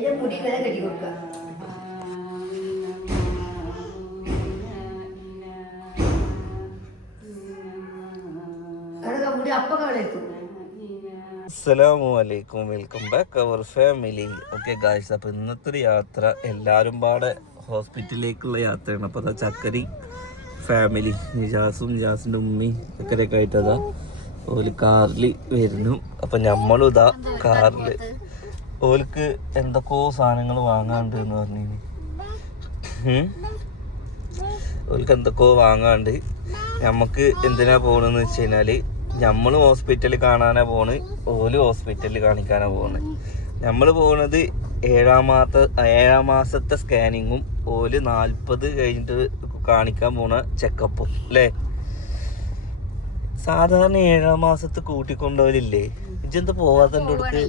അതിന്റെ മുടി വരെ കെട്ടി കൊടുക്കുക. മുടി welcome back our family. Okay guys അപ്പോൾ ഇന്നത്തെ ഒരു യാത്ര എല്ലാവരും പാടെ ഹോസ്പിറ്റലിലേക്കുള്ള യാത്രയാണ്. അപ്പോൾ അതാ ചക്കരി ഫാമിലി നിജാസും നിജാസിന്റെ ഉമ്മയും ചക്കരയൊക്കെ ആയിട്ടതാ. ഒരു കാറിൽ വരുന്നു. അപ്പം നമ്മളും ഇതാ കാറിൽ ഓൽക്ക് എന്തൊക്കെയോ സാധനങ്ങൾ വാങ്ങാണ്ട് എന്ന് പറഞ്ഞു ഓൽക്ക് എന്തൊക്കെയോ വാങ്ങാണ്ട് നമുക്ക് എന്തിനാ പോണെന്ന് വെച്ച് കഴിഞ്ഞാൽ നമ്മൾ ഹോസ്പിറ്റലിൽ കാണാനാ പോണ് ഓൽ ഹോസ്പിറ്റലിൽ കാണിക്കാനാ പോണ്. നമ്മൾ പോണത് ഏഴാം മാസ ഏഴാം മാസത്തെ സ്കാനിങ്ങും ഓൽ നാൽപ്പത് കഴിഞ്ഞിട്ട് കാണിക്കാൻ പോണ ചെക്കപ്പും അല്ലേ? സാധാരണ ഏഴാം മാസത്ത് കൂട്ടിക്കൊണ്ടവരില്ലേ ഇജെന്ത് പോവാത്തന്റെ അടുത്ത്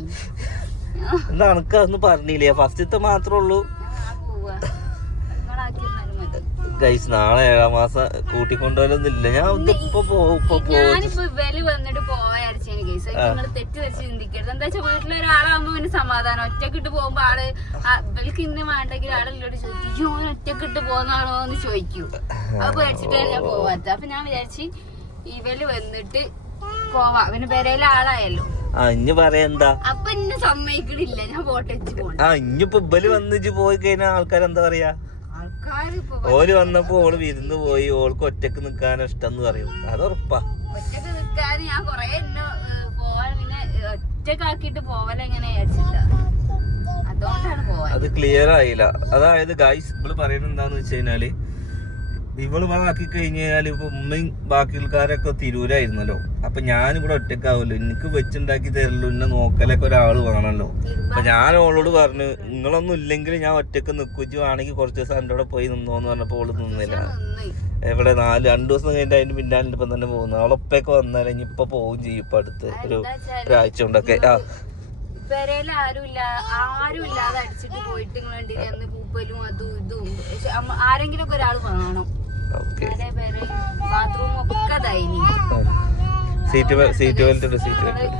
എന്താ അനക്ക് അതൊന്നും പറഞ്ഞില്ലേ? ഫസ്റ്റത്തെ മാത്രമേ ഉള്ളൂ. ഗൈസ് നാളെ ഏഴാം മാസം കൂട്ടിക്കൊണ്ടുപോലൊന്നുമില്ല ഞാൻ ഇപ്പൊ പോവും ഇപ്പൊ പോവും ഞാനിപ്പോ ഇവർ വന്നിട്ട് പോയാരിച്ചേന് കേസ് നിങ്ങൾ തെറ്റ് വെച്ച് ചിന്തിക്കരുത്. എന്താ വെച്ചാൽ വീട്ടിലെ ഒരാളാകുമ്പോ പിന്നെ സമാധാനം. ഒറ്റക്കിട്ട് പോകുമ്പോ ആൾ ഇന്ന് വേണ്ടെങ്കിൽ ആളെല്ലോട് ചോദിക്കും "അയ്യോ, ഒറ്റക്കിട്ട് പോകുന്നാണോ എന്ന് ചോദിക്കൂ. അപ്പൊ പേടിച്ചിട്ടാണ് ഞാൻ പോവാത്ത. അപ്പൊ ഞാൻ വിചാരിച്ച് ഇവൽ വന്നിട്ട് പോവാ. പിന്നെ പെരയിലെ ആളായല്ലോ. ആ ഇഞ്ഞ് പറയാ അപ്പൊ ഇന്നെ സമ്മതിക്കണില്ല. ഞാൻ വോട്ട് വെച്ച് പോണ. ആ ഇഞ്ഞിപ്പോ ഇബൽ വന്നിച്ച് പോയി കഴിഞ്ഞാൽ ആൾക്കാർ എന്താ പറയാ? ആൾക്കാര് ഇപ്പൊ ഓൽ വന്നപ്പോ ഓൾ വിരുന്ന് പോയി ഓൾക്ക് ഒറ്റയ്ക്ക് നിക്കാൻ ഇഷ്ടം എന്ന് പറയും. അത് ഉറപ്പാ. ഒറ്റയ്ക്ക് നിക്കാൻ ഞാൻ കൊറേ എന്നെ ഏഹ്, പോവാൻ പിന്നെ ഒറ്റക്കാക്കിട്ട് പോവലെങ്ങനെ വിചാരിച്ചിട്ടാ അതുകൊണ്ടാണ് പോവാൻ. അത് ക്ലിയർ ആയില്ല. അതായത് ഗൈസ് ഇവൾ പറയുന്നത് എന്താന്ന് വെച്ച് കഴിഞ്ഞാൽ ഇവൾ ബാക്കി കഴിഞ്ഞ് കഴിഞ്ഞാൽ ഇപ്പൊ ഉമ്മയും ബാക്കി ആൾക്കാരൊക്കെ തിരൂരായിരുന്നല്ലോ. അപ്പൊ ഞാൻ ഇവിടെ ഒറ്റക്കാവല്ലോ എനിക്ക് വെച്ചുണ്ടാക്കി തരല്ലോ. എന്നെ നോക്കലൊക്കെ ഒരാൾ വേണമല്ലോ അപ്പൊ ഞാൻ ഓളോട് പറഞ്ഞു നിങ്ങളൊന്നും ഇല്ലെങ്കിൽ ഞാൻ ഒറ്റയ്ക്ക് നിക്കുച്ചു ആണെങ്കിൽ കുറച്ച് ദിവസം എന്റെ കൂടെ പോയി നിന്നോന്ന് പറഞ്ഞപ്പോ ഓൾ നിന്നില്ല. നിന്ന്. എവിടെ? നാല് രണ്ടു ദിവസം കഴിഞ്ഞിട്ട് അതിന്റെ പിന്നാലെ ഇപ്പം തന്നെ പോകുന്നു. അവളൊപ്പൊക്കെ വന്നാലേ ഇനി ഇപ്പൊ പോവും ചെയ്യും ഇപ്പൊ അടുത്ത് ഒരു ഒരാഴ്ച കൊണ്ടൊക്കെ. ആ. പെരയിൽ ആരുമില്ല ആരും ഇല്ലാതെ അടിച്ചിട്ട് പോയിട്ട് പൂപ്പലും അതും ഇതും. ആരെങ്കിലും ഒക്കെ ഒരാൾ വേണം. ബാത്റൂമൊക്കെ ഒക്കെ സീറ്റ് സീറ്റ് ബെൽറ്റ് ഉണ്ട് സീറ്റ് ബെൽറ്റ്.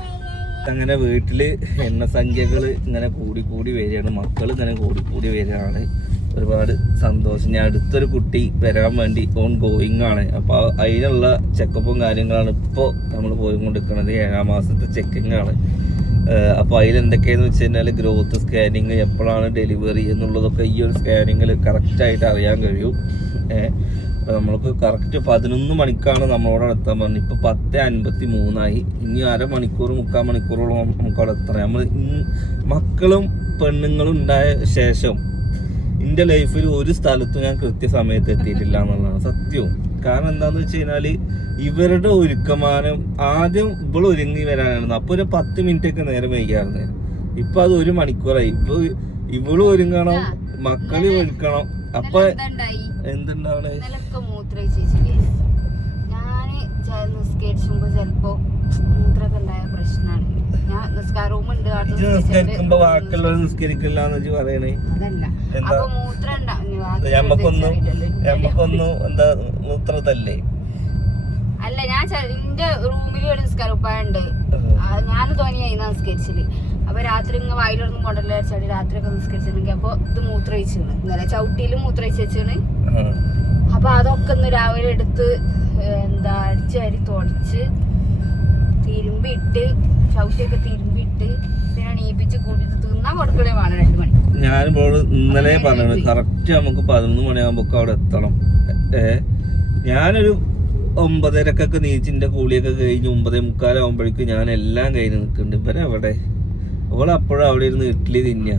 അങ്ങനെ വീട്ടിൽ എണ്ണ സംഖ്യകൾ ഇങ്ങനെ കൂടി കൂടി വരികയാണ്. മക്കൾ ഇങ്ങനെ കൂടി കൂടി വരികയാണ്. ഒരുപാട് സന്തോഷം. ഞാൻ അടുത്തൊരു കുട്ടി വരാൻ വേണ്ടി ഓൺ ഗോയിങ് ആണ്. അപ്പോൾ അതിനുള്ള ചെക്കപ്പും കാര്യങ്ങളാണ് ഇപ്പോൾ നമ്മൾ പോയി പോയിക്കൊണ്ടിരിക്കുന്നത്. ഏഴാം മാസത്തെ ചെക്കിങ് ആണ്. അപ്പോൾ അതിലെന്തൊക്കെയാണെന്ന് വെച്ച് കഴിഞ്ഞാൽ ഗ്രോത്ത് സ്കാനിങ് എപ്പോഴാണ് ഡെലിവറി എന്നുള്ളതൊക്കെ ഈ ഒരു സ്കാനിങ്ങിൽ കറക്റ്റായിട്ട് അറിയാൻ കഴിയും. അപ്പോൾ നമ്മൾക്ക് കറക്റ്റ് പതിനൊന്ന് മണിക്കാണ് നമ്മളോട് എത്താൻ പറഞ്ഞത്. ഇപ്പോൾ പത്ത് അൻപത്തി മൂന്നായി ഇനി അരമണിക്കൂർ മുക്കാൽ മണിക്കൂറോളം നമുക്ക് അവിടെ എത്തണം നമ്മൾ മക്കളും പെണ്ണുങ്ങളും ഉണ്ടായ ശേഷം എന്റെ ലൈഫിൽ ഒരു സ്ഥലത്തും ഞാൻ കൃത്യസമയത്ത് എത്തിയിട്ടില്ല എന്നുള്ളതാണ് സത്യവും കാരണം എന്താന്ന് വെച്ച് കഴിഞ്ഞാൽ ഇവരുടെ ഒരുക്കമാനം ആദ്യം ഇവൾ ഒരുങ്ങി വരാനായിരുന്നു. അപ്പോൾ ഒരു പത്ത് മിനിറ്റ് ഒക്കെ നേരം വൈകിയായിരുന്നു. ഇപ്പൊ അത് ഒരു മണിക്കൂറായി. ഇപ്പൊ ഇവളും ഒരുങ്ങണം മക്കളും ഒരുക്കണം. അപ്പൊ എന്തുണ്ടാവണേ? ഞാൻ ചെ- നിസ്കരിച്ചുമ്പോ ചെലപ്പോ മൂത്രമൊക്കെ ഉണ്ടായ പ്രശ്നമാണ് ഞാൻ നിസ്കാര റൂമുണ്ട് നിസ്കരിക്കുമ്പോ ബാക്കിയുള്ളവർ നിസ്കരിക്കില്ല എന്ന് പറയണേ. എന്താ? ഞമ്മക്കൊന്നും ഉണ്ടാവും എന്താ മൂത്രത്തല്ലേ? അല്ല ഞാൻ എന്റെ റൂമിൽ ഒരു നിസ്കാരപ്പായുണ്ട് ഞാൻ തോന്നിയായി നിസ്കരിച്ചിൽ. അപ്പൊ രാത്രി ഇങ്ങനെ വായിലൊന്നും കൊണ്ടല്ലേ വെച്ചാൽ രാത്രി ഒക്കെ നിസ്കരിച്ചിട്ടുണ്ടെങ്കിൽ അപ്പൊ ഇത് മൂത്രയിച്ചാണ് ഇന്നലെ ചവിട്ടിയിലും മൂത്രയിച്ച് വെച്ചാണ്. അപ്പൊ അതൊക്കെ ഒന്ന് രാവിലെ എടുത്ത് എന്താ അടിച്ച് അരി തുടച്ച് തിരുമ്പിട്ട് ചവിട്ടിയൊക്കെ തിരുമ്പിട്ട് പിന്നെ നീപ്പിച്ച് കൂട്ടിട്ട് തിന്നാൻ കൊടുക്കണേ വേണം രണ്ടു മണി. ഞാനിപ്പോൾ ഇന്നലെ പറഞ്ഞത് കറക്റ്റ് നമുക്ക് പതിനൊന്ന് മണിയാകുമ്പോ അവിടെ എത്തണം. ഏ ഞാനൊരു ഒമ്പതരക്കൊക്കെ നീച്ചിന്റെ കൂളിയൊക്കെ കഴിഞ്ഞ് ഒമ്പതേ മുക്കാലാവുമ്പോഴേക്കും ഞാൻ എല്ലാം കഴിഞ്ഞ് നിൽക്കുന്നുണ്ട്. ഇവരെ അപ്പോഴും അവിടെ ഇരുന്ന് ഇഡ്ഡലി തിന്നാ.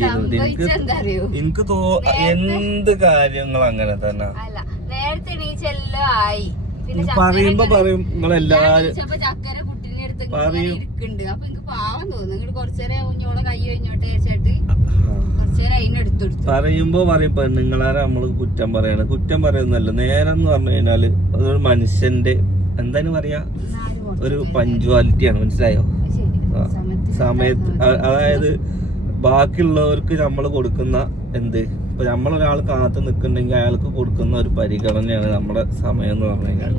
ഇരുന്നിട്ട് എനിക്ക് എനിക്ക് തോ എന്ത് കാര്യങ്ങൾ അങ്ങനെ തന്നെ. പറയുമ്പോ പറയും നിങ്ങളെല്ലാരും പറയൂ. പറയുമ്പോ പറയും പെണ്ണുങ്ങളാരെ നമ്മൾ കുറ്റം പറയണ? കുറ്റം പറയുന്നല്ല നേരം എന്ന് പറഞ്ഞു കഴിഞ്ഞാൽ അതൊരു മനുഷ്യന്റെ എന്താണ് പറയാ? ഒരു പഞ്ച്വാലിറ്റിയാണ് മനസ്സിലായോ? ആ, സമയത്ത് അതായത് ബാക്കിയുള്ളവർക്ക് നമ്മൾ കൊടുക്കുന്ന എന്ത്? ഇപ്പൊ നമ്മളൊരാൾ കാത്തു നിൽക്കുന്നുണ്ടെങ്കിൽ അയാൾക്ക് കൊടുക്കുന്ന ഒരു പരിഗണനയാണ് നമ്മുടെ സമയം എന്ന് പറഞ്ഞു കഴിഞ്ഞാൽ.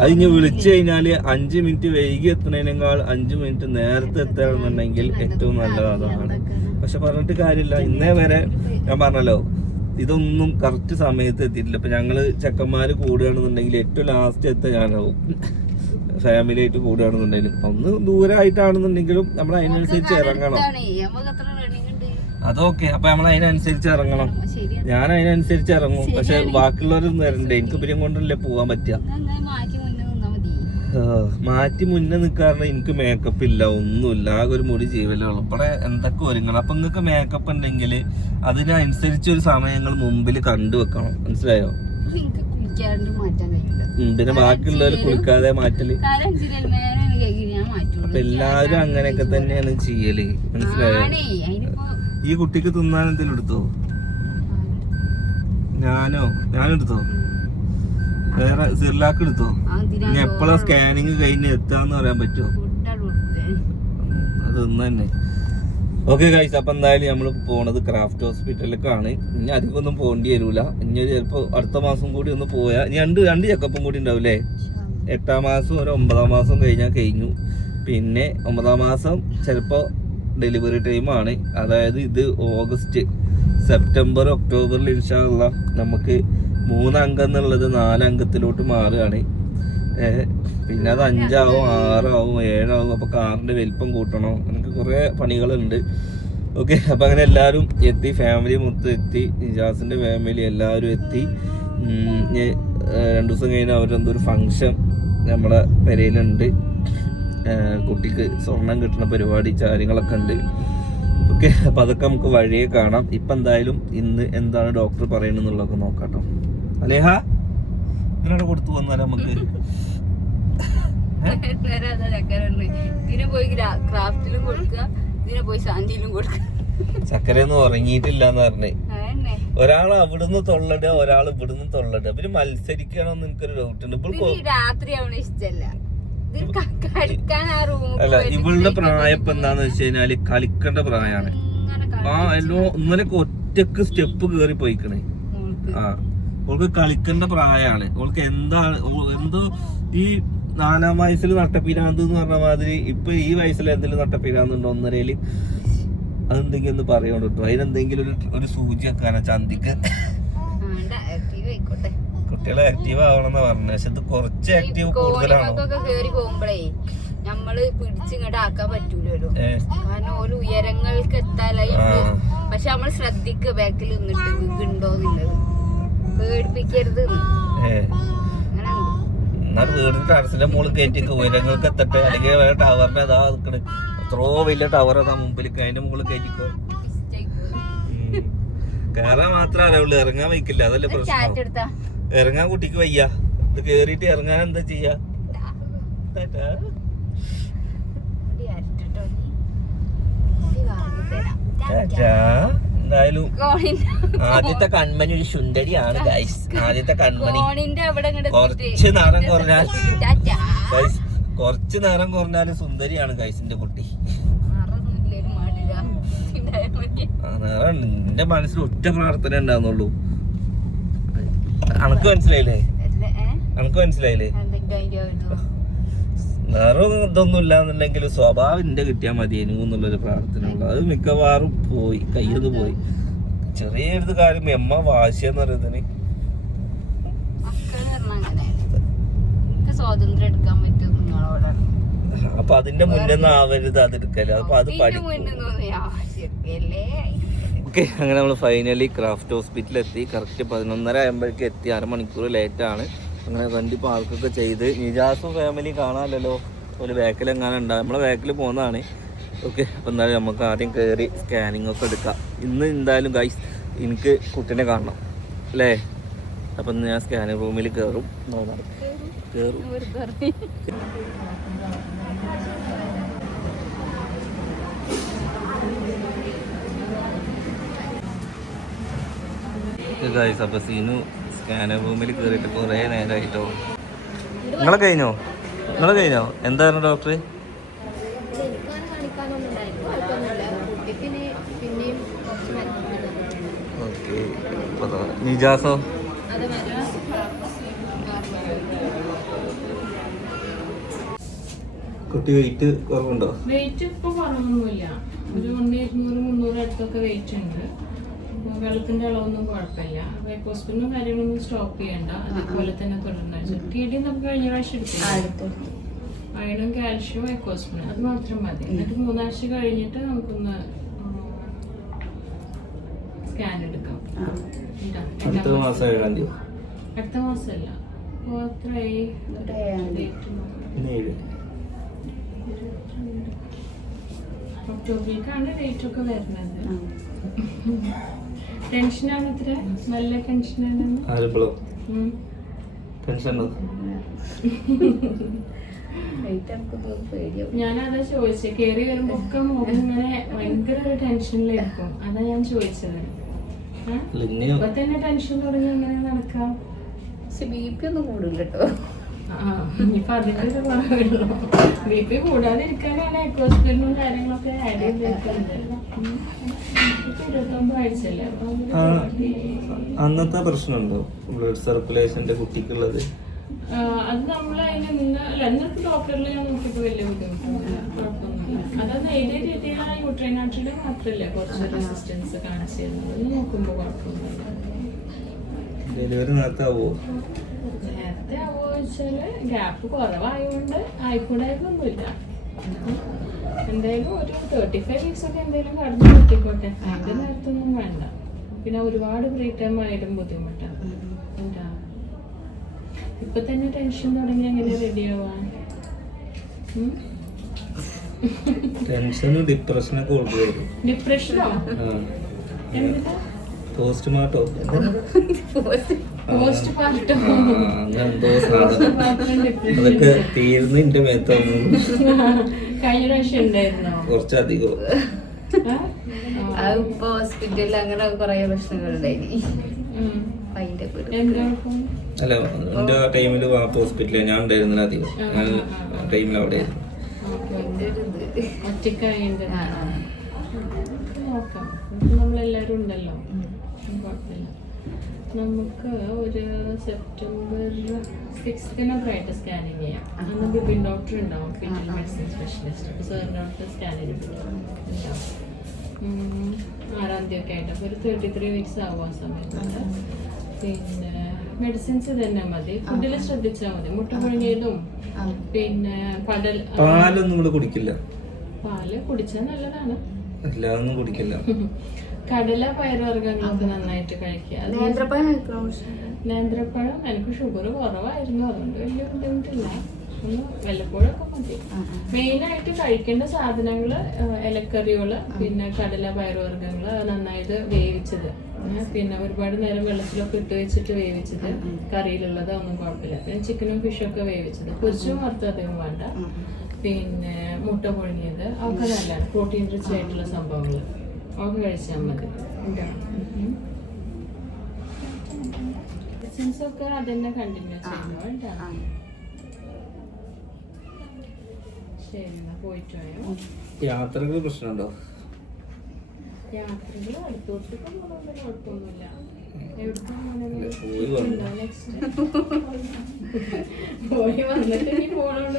അത് ഇനി വിളിച്ചു കഴിഞ്ഞാൽ അഞ്ച് മിനിറ്റ് വൈകി എത്തുന്നതിനേക്കാൾ അഞ്ച് മിനിറ്റ് നേരത്തെ എത്തണമെന്നുണ്ടെങ്കിൽ ഏറ്റവും നല്ലതാണ് അതാണ്. പക്ഷെ പറഞ്ഞിട്ട് കാര്യമില്ല. ഇന്നേ വരെ ഞാൻ പറഞ്ഞല്ലോ ഇതൊന്നും കറക്റ്റ് സമയത്ത് എത്തിയിട്ടില്ല. ഇപ്പൊ ഞങ്ങൾ ചെക്കന്മാര് കൂടുകയാണെന്നുണ്ടെങ്കിൽ ഏറ്റവും ലാസ്റ്റ് എത്താൻ ഞാനാവും. ഫാമിലി ആയിട്ട് കൂടുകയാണെന്നുണ്ടെങ്കിലും ഒന്ന് ദൂരമായിട്ടാണെന്നുണ്ടെങ്കിലും നമ്മൾ അതിനനുസരിച്ച് ഇറങ്ങണം? അതൊക്കെ. അപ്പൊ നമ്മൾ അതിനനുസരിച്ച് ഇറങ്ങണം. ഞാൻ അതിനനുസരിച്ച് ഇറങ്ങും. പക്ഷെ ബാക്കിയുള്ളവരൊന്നും വരണ്ടേ? എനിക്ക് ഇവരും കൊണ്ടല്ലേ പോവാൻ പറ്റുക? മാറ്റി മുന്നേ നിൽക്കാറുണ്ട് എനിക്ക് മേക്കപ്പ് ഇല്ല ഒന്നുമില്ല. ആകെ ഒരു മുടി ജീവലേ ഉള്ളൂ. ഇവിടെ എന്തൊക്കെ ഒരുങ്ങണം. അപ്പൊ നിങ്ങൾക്ക് മേക്കപ്പ് ഉണ്ടെങ്കിൽ അതിനനുസരിച്ച് ഒരു സമയങ്ങൾ മുമ്പിൽ കണ്ടുവെക്കണം മനസ്സിലായോ? അപ്പൊ എനിക്ക് കുളിക്കാണ്ട് മാറ്റാൻ കഴിയില്ല. ഉം, പിന്നെ ബാക്കിയുള്ളവർ കുളിക്കാതെ മാറ്റൽ. ഞാൻ മാറ്റുള്ളൂ. അപ്പൊ എല്ലാവരും അങ്ങനെയൊക്കെ തന്നെയാണ് ചെയ്യൽ. മനസ്സിലായോ? ആണേ, അതിനിപ്പോ ഈ കുട്ടിക്ക് തിന്നാൻ എന്തെങ്കിലും എടുത്തോ? ഞാനോ? ഞാനെടുത്തോ വേറെ സിർലാക്ക് എടുത്തോ? ഇനി എപ്പോഴാ സ്കാനിങ് കഴിഞ്ഞ് എത്താന്ന് പറയാൻ പറ്റുമോ. അത് ഇന്ന് തന്നെ ഓക്കെ ഗൈസ് അപ്പൊ എന്തായാലും നമ്മൾ പോണത് ക്രാഫ്റ്റ് ഹോസ്പിറ്റലിലേക്കാണ്. ഇനി അധികം ഒന്നും പോകേണ്ടി വരൂല. ഇനി ചിലപ്പോ അടുത്ത മാസം കൂടി ഒന്ന് പോയാൽ ഇനി രണ്ട് രണ്ട് ചെക്കപ്പും കൂടി ഉണ്ടാവില്ലേ എട്ടാം മാസം ഒരു ഒമ്പതാം മാസം കഴിഞ്ഞാൽ കഴിഞ്ഞു. പിന്നെ ഒമ്പതാം മാസം ചിലപ്പോൾ ഡെലിവറി ടൈമാണ് അതായത് ഇത് ഓഗസ്റ്റ് സെപ്റ്റംബർ ഒക്ടോബറിൽ ഇൻഷാല്ല നമുക്ക് മൂന്നംഗം എന്നുള്ളത് നാലംഗത്തിലോട്ട് മാറുകയാണ്. പിന്നെ അത് അഞ്ചാവും ആറാവും ഏഴാവും അപ്പോൾ കാറിന്റെ വലിപ്പം കൂട്ടണം. എനിക്ക് കുറേ പണികളുണ്ട്. ഓക്കെ അപ്പം അങ്ങനെ എല്ലാവരും എത്തി ഫാമിലി മൊത്തം എത്തി നിജാസിന്റെ ഫാമിലി എല്ലാവരും എത്തി. രണ്ടു ദിവസം കഴിഞ്ഞ് അവരെന്തോ ഒരു ഫങ്ഷൻ നമ്മളെ പെരയിലുണ്ട്. കുട്ടിക്ക് സ്വർണം കിട്ടുന്ന പരിപാടി കാര്യങ്ങളൊക്കെ ഉണ്ട്. ഓക്കെ അപ്പം അതൊക്കെ നമുക്ക് വഴിയെ കാണാം. ഇപ്പം എന്തായാലും ഇന്ന് എന്താണ് ഡോക്ടർ പറയണെന്നുള്ളതൊക്കെ നോക്കാട്ടോ അലേഹ ഇങ്ങനെ കൊടുത്തു വന്നാൽ നമുക്ക് നേരെ അതാ ചക്കര ഉണ്ട്. ഇതിനെ പോയി ക്രാഫ്റ്റിലും കൊടുക്കുക ഇതിനെ പോയി ശാന്തിയിലും കൊടുക്കുക ചക്കരയൊന്നും ഉറങ്ങിയിട്ടില്ല എന്ന് പറഞ്ഞേ ഒരാൾ അവിടുന്ന് തൊള്ളട ഒരാൾ ഇവിടുന്ന് തൊള്ളട. ഇവർ മത്സരിക്കണമെന്ന് എനിക്കൊരു ഡൗട്ട് ഉണ്ട്. ഇപ്പോൾ ഇതിന് രാത്രി ആവണ ഇഷ്ടല്ല. അല്ല ഇവളുടെ പ്രായം ഇപ്പൊ എന്താന്ന് വെച്ച് കഴിഞ്ഞാൽ കളിക്കേണ്ട പ്രായമാണ് ആ എല്ലോ ഇന്നലൊക്കെ ഒറ്റയ്ക്ക് സ്റ്റെപ്പ് കേറി പോയിക്കണേ. ആ ഓൾക്ക് കളിക്കേണ്ട പ്രായമാണ് ഓൾക്ക് എന്താ എന്തോ ഈ നാലാം വയസ്സിൽ നട്ടപ്പിരാന്ത് എന്ന് പറഞ്ഞ മാതിരി ഇപ്പൊ ഈ വയസ്സിൽ എന്തെങ്കിലും നട്ടപ്പിരാന്തുണ്ടോ ഒന്നരയിൽ? അതെന്തെങ്കിലും ഒന്ന് പറയണം കേട്ടോ. അതിനെന്തെങ്കിലും ഒരു ഒരു സൂചി വെക്കാനാ ചന്തിക്ക്. കുട്ടികളെ ആക്റ്റീവ് ആവണമെന്ന് പറഞ്ഞു പക്ഷെ ഇത് കുറച്ച് ആക്റ്റീവ് കൂടുതലാണ്? നമ്മൾ പിടിച്ചിങ്ങോട്ട് ആക്കാൻ പറ്റൂലല്ലോ. കാരണം ഓരോ ഉയരങ്ങൾക്ക് എത്താലായി. പക്ഷെ നമ്മൾ ശ്രദ്ധിക്കുക ബാക്കിൽ നിന്നിട്ട് വിഗുണ്ടോന്നുള്ളത് പേടിപ്പിക്കരുത്. എന്നാൽ വീടിന്റെ ടെറസിന്റെ മുകളിൽ കയറ്റിക്ക് ഉയരങ്ങൾക്ക് എത്തട്ടെ അല്ലെങ്കിൽ വേറെ ടവറിന്റെ അതാ നിക്കണ് എത്രയോ വലിയ ടവർ അതാ മുമ്പിൽ അതിന്റെ മുകളിൽ കയറ്റിക്കോ. കയറാൻ മാത്രമേ അറിയുള്ളൂ ഇറങ്ങാൻ വയ്ക്കില്ല അതല്ലേ പ്രശ്നം ഇറങ്ങാൻ കുട്ടിക്ക് വയ്യ ഇത് കേറിയിട്ട് ഇറങ്ങാൻ എന്താ ചെയ്യാ ടാറ്റാ. എന്തായാലും ആദ്യത്തെ കൺമണി ഒരു സുന്ദരിയാണ് ഗൈസ് ആദ്യത്തെ കൺമണി. കുറച്ച് നേരം കുറഞ്ഞാൽ. ഗൈസ് കുറച്ച് നേരം കുറഞ്ഞാൽ സുന്ദരിയാണ് ഗൈസിന്റെ കുട്ടി. നിന്റെ മനസ്സിൽ ഒറ്റ പ്രാർത്ഥന ഉണ്ടാകുന്നുള്ളൂ അനക്ക് മനസ്സിലായില്ലേ? അനക്ക് മനസ്സിലായില്ലേ? വേറെ ഇതൊന്നും ഇല്ലാന്നുണ്ടെങ്കിൽ സ്വഭാവം എന്റെ കിട്ടിയാൽ മതി എന്നുള്ളൊരു പ്രാർത്ഥന ഉള്ളു അത് മിക്കവാറും പോയി കയ്യത് പോയി. ചെറിയ ഒരു കാര്യം എമ്മ വാശിയെന്ന് പറയുന്നതിന്. മക്കൾ പറഞ്ഞാ സ്വാതന്ത്ര്യം എടുക്കാൻ പറ്റും നിങ്ങളോടാണ്. അപ്പൊ അതിന്റെ മുന്നൊന്നും ആവരുത് അത് എടുക്കൽ അപ്പൊ അത് പഠിക്കും. ഓക്കെ അങ്ങനെ നമ്മൾ ഫൈനലി ക്രാഫ്റ്റ് ഹോസ്പിറ്റലിൽ എത്തി കറക്റ്റ് പതിനൊന്നര ആകുമ്പോഴേക്കും എത്തി. അരമണിക്കൂർ ലേറ്റാണ് അങ്ങനെ വണ്ടി പാർക്കൊക്കെ ചെയ്ത്. നിജാസും ഫാമിലി കാണാമല്ലോ ഒരു ബാക്കിൽ എങ്ങാനും ഉണ്ടാകും നമ്മളെ ബാക്കിൽ പോകുന്നതാണ്. ഓക്കെ അപ്പോൾ എന്തായാലും നമുക്ക് ആദ്യം കയറി സ്കാനിങ് ഒക്കെ എടുക്കാം. ഇന്ന് എന്തായാലും ഗൈസ് എനിക്ക് കുട്ടീനെ കാണണം. അല്ലേ? അപ്പം ഇന്ന് ഞാൻ സ്കാനിങ് റൂമിൽ കയറും കയറും. ഗൈസ് അപ്പോൾ സീനു റൂമിൽ കയറിയിട്ട് കുറേ നേരമായിട്ടോ നിങ്ങളെ കഴിഞ്ഞോ? നിങ്ങളെ കഴിഞ്ഞോ? എന്തായിരുന്നു മരുന്ന് ഓക്കെ. നിജാസോ? കുട്ടി വെയിറ്റ് കുറവുണ്ടോ? വെയിറ്റ് ഇപ്പൊ കുറവൊന്നുമില്ല. ഒരു മുന്നൂറ് മുന്നൂറ് അടുത്തൊക്കെ വെയിറ്റ് ഉണ്ട്. വെള്ളത്തിന്റെ അളവൊന്നും കുഴപ്പമില്ല. ഹോസ്പിറ്റലും കാര്യങ്ങളൊന്നും സ്റ്റോപ്പ് ചെയ്യണ്ട. അതുപോലെ തന്നെ തുടർന്ന് ടി ഡി നമുക്ക് കഴിഞ്ഞ പ്രാവശ്യം എടുത്തു അയണും കാൽഷ്യവും വൈക്കോസ്പിനും അത് മാത്രം മതി. എന്നിട്ട് മൂന്നാഴ്ച കഴിഞ്ഞിട്ട് നമുക്കൊന്ന് സ്കാൻ എടുക്കാം. ഇതാ, അടുത്ത മാസം ഏഴാം തീയതി. അടുത്ത മാസമല്ല. ഒക്ടോബറിലേക്കാണ് ഡേറ്റ് ഒക്കെ വരുന്നത്. ടെൻഷനാണ് ഇത്ര? നല്ല ടെൻഷനാണ്? ആരപ്പോഴോ ടെൻഷൻ ഞാനതാ ചോദിച്ചത് കേറി വരുമ്പോ ഒക്കെ ഇങ്ങനെ ഭയങ്കര ഒരു ടെൻഷനിലായിരിക്കും. അതാ ഞാൻ ചോദിച്ചത്. ഇപ്പൊ തന്നെ ടെൻഷൻ തുടങ്ങി എങ്ങനെ നടക്കാം? പക്ഷെ ബി പി ഒന്നും കൂടില്ല കേട്ടോ ബി പി എക്കോസ്പിനും കാര്യങ്ങളൊക്കെ ആഡ് ചെയ്ത് അന്നത്തെ പ്രശ്നമുണ്ടോ? ബ്ലഡ് സർക്കുലേഷന്റെ കുട്ടിക്കുള്ളത്? അത് നമ്മൾ അതിന് നിന്ന് അല്ല എന്നിട്ട് ഡോക്ടറിൽ ഞാൻ നോക്കിയപ്പോൾ വലിയ ബുദ്ധിമുട്ടൊന്നുമില്ല. കുഴപ്പമൊന്നുമില്ല. അതായത് ഏതേ രീതിയിലാണ് മാത്രമല്ല കുറച്ച് റെസിസ്റ്റൻസ് കാണിച്ചിരുന്നത്? നോക്കുമ്പോൾ കുഴപ്പമൊന്നുമില്ല. ഡെലിവറി നേരത്തെ വെച്ചാൽ ഗ്യാപ്പ് കുറവായതുകൊണ്ട് ആയിക്കൂടായിരുന്നൊന്നുമില്ല. എന്തായാലും ഒരു തേർട്ടി ഫൈവ് വീക്സ് ഒക്കെ എന്തായാലും കടന്നു കിട്ടിക്കോട്ടെ അതിന്റെ നേരത്തൊന്നും വേണ്ട. പിന്നെ ഒരുപാട് ഫ്രീ ടൈം ആയാലും ബുദ്ധിമുട്ടാണ് എന്താ? ഇപ്പൊ തന്നെ ടെൻഷൻ തുടങ്ങി എങ്ങനെ റെഡി ആവാൻ? ടെൻഷനും ഡിപ്രഷനൊക്കെ ഡിപ്രഷനോ പോസ്റ്റ്മോർട്ടോ പോസ്റ്റ് പാർട്ടോ അങ്ങനെ സാധനം. അതൊക്കെ തീർന്ന് എന്റെ മേത്താവുന്നു കഴിഞ്ഞ പ്രാവശ്യം ഉണ്ടായിരുന്നോ? കുറച്ചധികം. ഹോസ്പിറ്റലിൽ അങ്ങനെ കുറെ? അല്ല എന്റെ ടൈമിൽ വാപ്പ ഹോസ്പിറ്റലിൽ ഞാൻ ഉണ്ടായിരുന്നില്ല അധികം. ഞാൻ ടൈമിൽ അവിടെ ഓക്കേ. അതിന്റെ ഒരു ഇത് ഒറ്റക്കായതിന്റെ ആ, ആ. നോക്കാം ഇപ്പൊ നമ്മളെല്ലാരും ഉണ്ടല്ലോ കുഴപ്പമില്ല നമുക്ക് ഒരു സെപ്റ്റംബർ സിക്സ്തിനൊക്കെ ആയിട്ട് സ്കാനിങ് ചെയ്യാം. അന്ന് ബിപിൻ ഡോക്ടർ ഉണ്ടാവും ഫിറ്റൽ മെഡിസിൻ സ്പെഷ്യലിസ്റ്റ് അപ്പോൾ സാറിന്റെ ഡോക്ടർ സ്കാൻ ചെയ്തിട്ടുണ്ടാവും ആറാം തീയതി ഒക്കെ ആയിട്ട്. അപ്പോൾ ഒരു തേർട്ടി ത്രീ വീക്സ് ആവും ആ സമയത്ത്. പിന്നെ മെഡിസിൻസ് തന്നെ മതി. ഫുഡിൽ ശ്രദ്ധിച്ചാൽ മതി. മുട്ട പുഴുങ്ങിയതും. പിന്നെ കടൽ പാലൊന്നും കുടിക്കില്ല. പാൽ കുടിച്ചാൽ നല്ലതാണ്. എല്ലാതൊന്നും കുടിക്കില്ല. കടല പയറുവർഗങ്ങളൊക്കെ നന്നായിട്ട് കഴിക്കുക. നേന്ത്രപ്പഴം എനിക്ക് ഷുഗർ കുറവായിരുന്നു. അതുകൊണ്ട് വലിയ ബുദ്ധിമുട്ടില്ല. ഒന്ന് വല്ലപ്പോഴൊക്കെ മതി. മെയിനായിട്ട് കഴിക്കേണ്ട സാധനങ്ങൾ ഇലക്കറികൾ പിന്നെ കടല പയറുവർഗങ്ങൾ നന്നായിട്ട് വേവിച്ചത്. പിന്നെ ഒരുപാട് നേരം വെള്ളത്തിലൊക്കെ ഇട്ട് വെച്ചിട്ട് വേവിച്ചത് കറിയിലുള്ളത് ഒന്നും കുഴപ്പമില്ല. പിന്നെ ചിക്കനും ഫിഷും ഒക്കെ വേവിച്ചത്. പൊരിച്ചും വറുത്തധികം വേണ്ട. പിന്നെ മുട്ട പൊഴിഞ്ഞത് ഒക്കെ നല്ലതാണ്. പ്രോട്ടീൻ റിച്ച് ആയിട്ടുള്ള സംഭവങ്ങൾ ഒക്കെ കഴിച്ചാൽ മതി. ഒക്കെ അതന്നെ കണ്ടിന്യൂ ചെയ്യുന്നു കേട്ടോ. ശരി പോയിട്ട് വരാം. യാത്രകൾ പ്രശ്നമുണ്ടോ? യാത്രകൾ അടുത്തോട്ട് പോകുന്നത് കുഴപ്പമൊന്നുമില്ല? പോയി വന്നിട്ട് ഇനി പോണോണ്ട്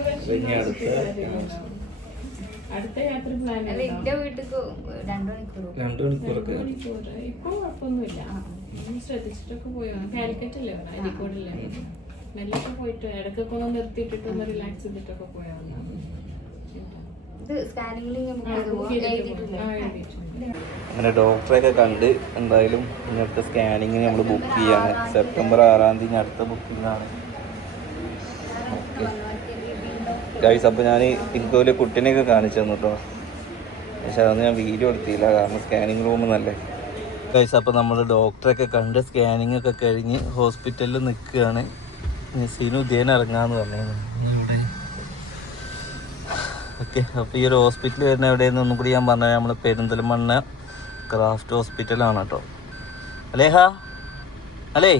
അടുത്ത- യാത്ര പ്ലാൻ അല്ല എന്റെ വീട്ടിക്ക് രണ്ടു മണിക്കൂർ. രണ്ടു മണിക്കൂറൊക്കെ. ഇപ്പൊ കുഴപ്പമൊന്നുമില്ല. ഒന്ന് ശ്രദ്ധിച്ചിട്ടൊക്കെ പോയി കാലിക്കറ്റ് അല്ലേ അവിടെ അരിക്കോടല്ലേ മെല്ലൊക്കെ പോയിട്ട് ഇടയ്ക്കൊക്കെ ഒന്ന് നിർത്തിയിട്ടിട്ട് റിലാക്സ് ചെയ്തിട്ടൊക്കെ പോയാൽ. അങ്ങനെ ഡോക്ടറെയൊക്കെ കണ്ട് എന്തായാലും ഇന്നത്തെ സ്കാനിങ്ങിന് നമ്മൾ ബുക്ക് ചെയ്യാണ് സെപ്റ്റംബർ ആറാം തീയതി അടുത്ത ബുക്കിംഗ് ആണ് ഗൈസ് അപ്പോൾ ഞാൻ ഇതുപോലെ കുട്ടീനെയൊക്കെ കാണിച്ചു തന്നു കേട്ടോ പക്ഷെ അതൊന്നും ഞാൻ വീഡിയോ എടുത്തില്ല കാരണം സ്കാനിങ് റൂം നല്ലേ ഗൈസ് അപ്പോൾ നമ്മൾ ഡോക്ടറൊക്കെ കണ്ട് സ്കാനിങ് ഒക്കെ കഴിഞ്ഞ് ഹോസ്പിറ്റലിൽ നിൽക്കുകയാണ് നസീനും ഉദയൻ ഇറങ്ങാന്ന് പറഞ്ഞു ഓക്കെ അപ്പോൾ ഈ ഒരു ഹോസ്പിറ്റൽ വരുന്ന എവിടെയെന്ന് ഒന്നും കൂടി ഞാൻ പറഞ്ഞാൽ നമ്മൾ പെരിന്തൽമണ്ണ ക്രാഫ്റ്റ് ഹോസ്പിറ്റലാണ് കേട്ടോ. അലേഹ? അല്ലേ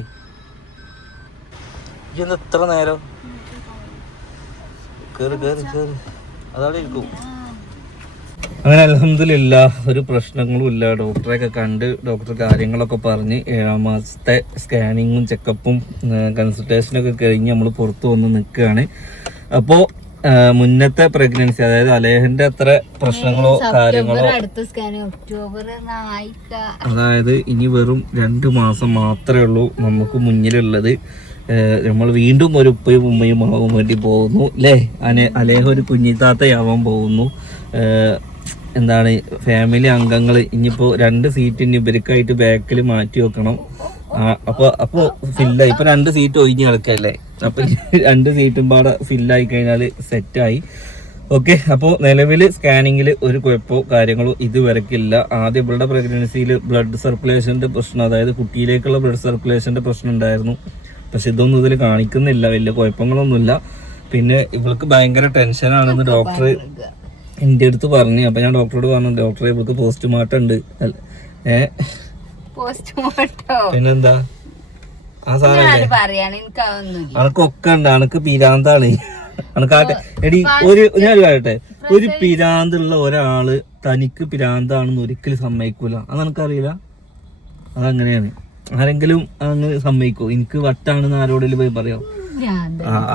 ഇതെന്താ ഇത്ര നേരം? കേറ് കേറ് കേറ്. അതവിടെ ഇരിക്കും. അങ്ങനെ അലഹമില്ല ഒരു പ്രശ്നങ്ങളും ഇല്ല. ഡോക്ടറെയൊക്കെ കണ്ട് ഡോക്ടർ കാര്യങ്ങളൊക്കെ പറഞ്ഞ് ഏഴാം മാസത്തെ സ്കാനിങ്ങും ചെക്കപ്പും കൺസൾട്ടേഷനൊക്കെ കഴിഞ്ഞ് നമ്മൾ പുറത്തു വന്ന് നിൽക്കുകയാണ്. അപ്പോൾ മുന്നത്തെ പ്രഗ്നൻസി അതായത് അലേഹന്റെ അത്ര പ്രശ്നങ്ങളോ കാര്യങ്ങളോ അടുത്ത സ്കാൻ ഒക്ടോബർ ആയിക്ക. അതായത് ഇനി വെറും രണ്ട് മാസം മാത്രമേ ഉള്ളൂ നമുക്ക് മുന്നിലുള്ളത്. നമ്മൾ വീണ്ടും ഒരു ഉപ്പയും ഉമ്മയും ആവാൻ വേണ്ടി പോകുന്നു അല്ലേ അനെ അലേഹ ഒരു കുഞ്ഞിത്താത്തയാവാൻ പോകുന്നു. എന്താണ് ഫാമിലി അംഗങ്ങൾ ഇനിയിപ്പോൾ രണ്ട് സീറ്റ് ഇനി ഇവർക്കായിട്ട് ബാക്കിൽ മാറ്റി വെക്കണം. അപ്പോൾ അപ്പോൾ അപ്പൊ ഫില്ലായി ഇപ്പോൾ രണ്ട് സീറ്റ് ഒഴിഞ്ഞ് കിടക്കല്ലേ? അപ്പം രണ്ട് സീറ്റും പാടെ ഫില്ലായി കഴിഞ്ഞാൽ സെറ്റായി ഓക്കെ അപ്പോൾ നിലവിൽ സ്കാനിങ്ങിൽ ഒരു കുഴപ്പമോ കാര്യങ്ങളോ ഇതുവരെക്കില്ല. ആദ്യം ഇവളുടെ പ്രഗ്നൻസിയിൽ ബ്ലഡ് സർക്കുലേഷന്റെ പ്രശ്നം അതായത് കുട്ടിയിലേക്കുള്ള ബ്ലഡ് സർക്കുലേഷന്റെ പ്രശ്നം ഉണ്ടായിരുന്നു. പക്ഷെ ഇതൊന്നും ഇതിൽ കാണിക്കുന്നില്ല. വലിയ കുഴപ്പങ്ങളൊന്നുമില്ല. പിന്നെ ഇവൾക്ക് ഭയങ്കര ടെൻഷനാണെന്ന് ഡോക്ടർ എന്റെ അടുത്ത് പറഞ്ഞു. അപ്പം ഞാൻ ഡോക്ടറോട് പറഞ്ഞു ഡോക്ടറെ ഇവൾക്ക് പോസ്റ്റ്മോർട്ടം ഉണ്ട്. ഏ? പിന്നെന്താ? ആ അതൊന്നുമില്ല. അനക്കൊക്കെ ഉണ്ട്. അനക്ക് പിരാന്താണ്. അനക്കാട്ടെ എടി ഒരു ഞാൻ കാട്ടെ പറയട്ടെ. ഒരു പിരാന്തുള്ള ഒരാൾ തനിക്ക് പിരാന്താണെന്ന് ഒരിക്കലും സമ്മതിക്കൂല. അത് നിനക്കറിയില്ല അതങ്ങനെയാണ്. ആരെങ്കിലും അങ്ങനെ സമ്മതിക്കോ? എനിക്ക് വട്ടാണെന്ന് ആരോടെങ്കിലും പോയി പറയോ?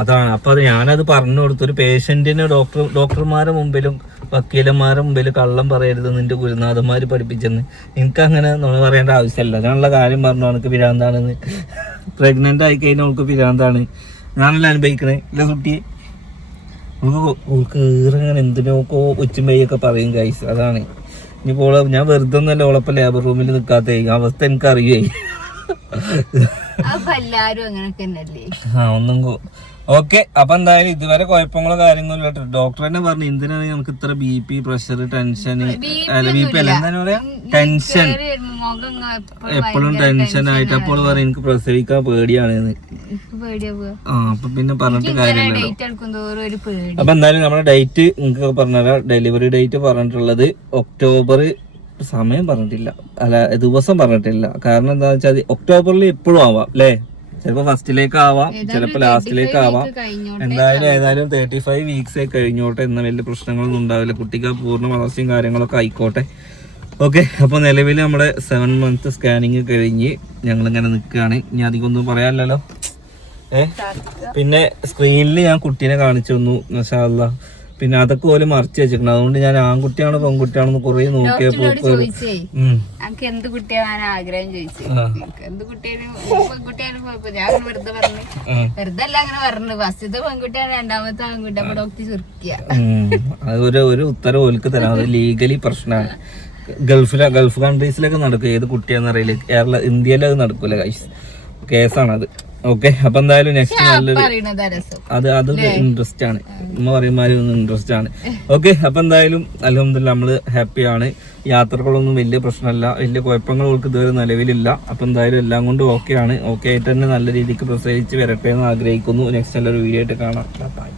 അതാണ്. അപ്പൊ അത് ഞാനത് പറഞ്ഞു കൊടുത്തു. ഒരു പേഷ്യന്റിന് ഡോക്ടർ ഡോക്ടർമാരെ മുമ്പിലും വക്കീലന്മാരെ മുമ്പിലും കള്ളം പറയരുത് നിന്റെ ഗുരുനാഥന്മാര് പഠിപ്പിച്ചെന്ന്. എനിക്ക് അങ്ങനെ നമ്മൾ പറയേണ്ട ആവശ്യമില്ല. ഞാനുള്ള കാര്യം പറഞ്ഞു അവനക്ക് പിരാന്താണെന്ന്. പ്രഗ്നന്റ് ആയി കഴിഞ്ഞാൽ അവൾക്ക് പിരാന്താണ്. ഞാനല്ല അനുഭവിക്കണേ? ഇല്ല കുട്ടിയെ അവൾക്ക് ഏറെങ്ങനെ എന്തിനൊക്കെ ഉച്ചുമ്പയൊക്കെ പറയും കൈസ് അതാണ്. ഇനിയിപ്പോൾ ഞാൻ വെറുതെ ഒന്നല്ല ഓളപ്പം ലേബർ റൂമിൽ നിൽക്കാത്ത അവസ്ഥ എനിക്ക് ഒന്നും ഓക്കെ അപ്പൊ എന്തായാലും ഇതുവരെ കുഴപ്പങ്ങളോ കാര്യങ്ങളോ ഇല്ല ഡോക്ടർ തന്നെ പറഞ്ഞു എന്തിനാണ് നമുക്ക് ഇത്ര B P pressure tension B P അല്ല എന്താണ് പറയാ? ടെൻഷൻ എപ്പഴും ടെൻഷൻ ആയിട്ട് അപ്പോൾ പറയും എനിക്ക് പ്രസവിക്കാൻ പേടിയാണ് ആ അപ്പൊ പിന്നെ പറഞ്ഞിട്ട് കാര്യമില്ല അപ്പൊ എന്തായാലും നമ്മുടെ ഡേറ്റ് നിങ്ങൾക്ക് പറഞ്ഞുതരാം. ഡെലിവറി ഡേറ്റ് പറഞ്ഞിട്ടുള്ളത് ഒക്ടോബർ സമയം പറഞ്ഞിട്ടില്ല. അല്ല ദിവസം പറഞ്ഞിട്ടില്ല. കാരണം എന്താ വെച്ചാൽ ഒക്ടോബറിൽ എപ്പോഴും ആവാം അല്ലേ ചിലപ്പോ ഫസ്റ്റിലേക്ക് ആവാം ചിലപ്പോ ലാസ്റ്റിലേക്ക് ആവാം. എന്തായാലും ഏതായാലും തേർട്ടി ഫൈവ് വീക്സ് കഴിഞ്ഞോട്ടെ എന്ന വലിയ പ്രശ്നങ്ങളൊന്നും ഉണ്ടാവില്ല. കുട്ടിക്ക് പൂർണ വളർച്ചയും കാര്യങ്ങളൊക്കെ ആയിക്കോട്ടെ. ഓക്കെ അപ്പോൾ നിലവിൽ നമ്മുടെ സെവൻ മന്ത് സ്കാനിങ് കഴിഞ്ഞ് ഞങ്ങളിങ്ങനെ നിൽക്കുകയാണ് ഇനി അധികം ഒന്നും പറയാനില്ലല്ലോ. ഏ? പിന്നെ സ്ക്രീനിൽ ഞാൻ കുട്ടീനെ കാണിച്ചു തന്നു മഷാല്ല പിന്നെ അതൊക്കെ ഓൽ മറിച്ച് വെച്ചിട്ടുണ്ട് അതുകൊണ്ട് ഞാൻ ആൺകുട്ടിയാണോ പെൺകുട്ടിയാണെന്ന് കുറെ നോക്കിയപ്പോ. എന്ത് കുട്ടിയാണ് ആഗ്രഹം ചോദിച്ചു. എന്ത് ഞാൻ അങ്ങനെ വെറുതെ പറഞ്ഞു. ഉം. വെറുതെ അല്ല അങ്ങനെ പറഞ്ഞു ഫസ്റ്റത്തെ പെൺകുട്ടിയാണ് രണ്ടാമത്തെ ആൺകുട്ടി അപ്പൊ ഡോക്ടർ ചുരുക്കിയ. അതൊരു ഒരു ഉത്തരവ് ഓൽക്ക് തരാം. അത് ലീഗലി പ്രശ്നമാണ്. ഗൾഫിലെ ഗൾഫ് കൺട്രീസിലൊക്കെ നടക്കും. ഏത് കുട്ടിയാന്ന് അറിയില്ല. കേരള ഇന്ത്യയിലത് നടക്കൂല കേസാണത്. ഓക്കെ അപ്പൊ എന്തായാലും നെക്സ്റ്റ് നല്ലൊരു അത് അത് ഇൻട്രസ്റ്റ് ആണ്. ഉമ്മ ഒന്ന് ഇൻട്രസ്റ്റ് ആണ്. ഓക്കെ അപ്പൊ എന്തായാലും അലഹമില്ല നമ്മൾ ഹാപ്പിയാണ് യാത്രകളൊന്നും വലിയ പ്രശ്നമല്ല. വലിയ കുഴപ്പങ്ങൾ അവൾക്ക് ഇതുവരെ നിലവിലില്ല. അപ്പൊ എന്തായാലും എല്ലാം കൊണ്ടും ഓക്കെ ആണ്. ഓക്കെ ആയിട്ട് തന്നെ നല്ല രീതിക്ക് പ്രസവിച്ച് വരട്ടെ എന്ന് ആഗ്രഹിക്കുന്നു. നെക്സ്റ്റ് നല്ലൊരു വീഡിയോ ആയിട്ട് കാണാം. ബൈ